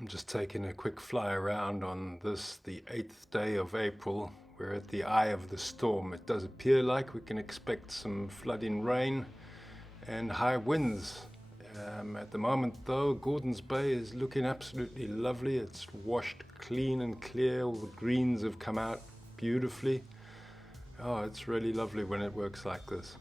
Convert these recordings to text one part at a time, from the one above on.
I'm just taking a quick fly around on this, the 8th day of April. We're at the eye of the storm. It does appear like we can expect some flooding rain and high winds. At the moment though, Gordons Bay is looking absolutely lovely. It's washed clean and clear. All the greens have come out beautifully. Oh, it's really lovely when it works like this.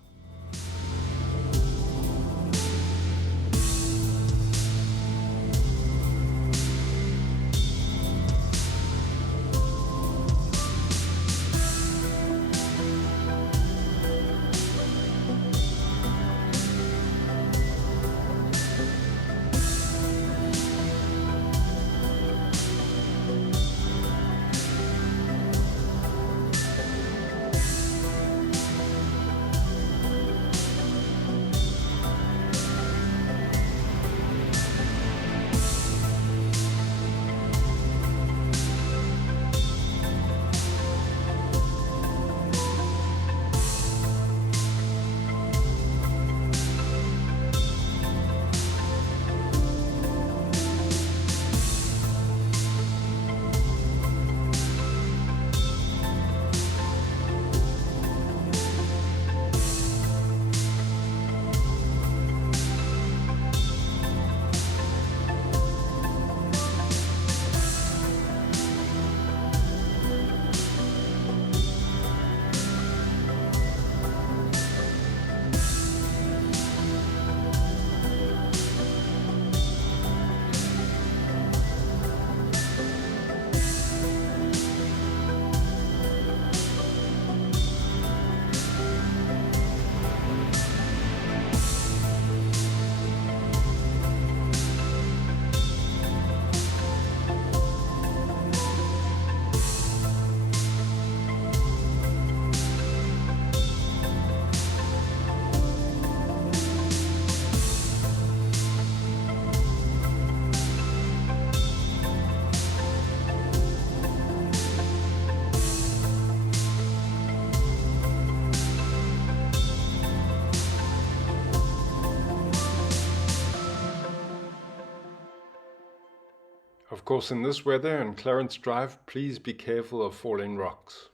Of course, in this weather and Clarence Drive, please be careful of falling rocks.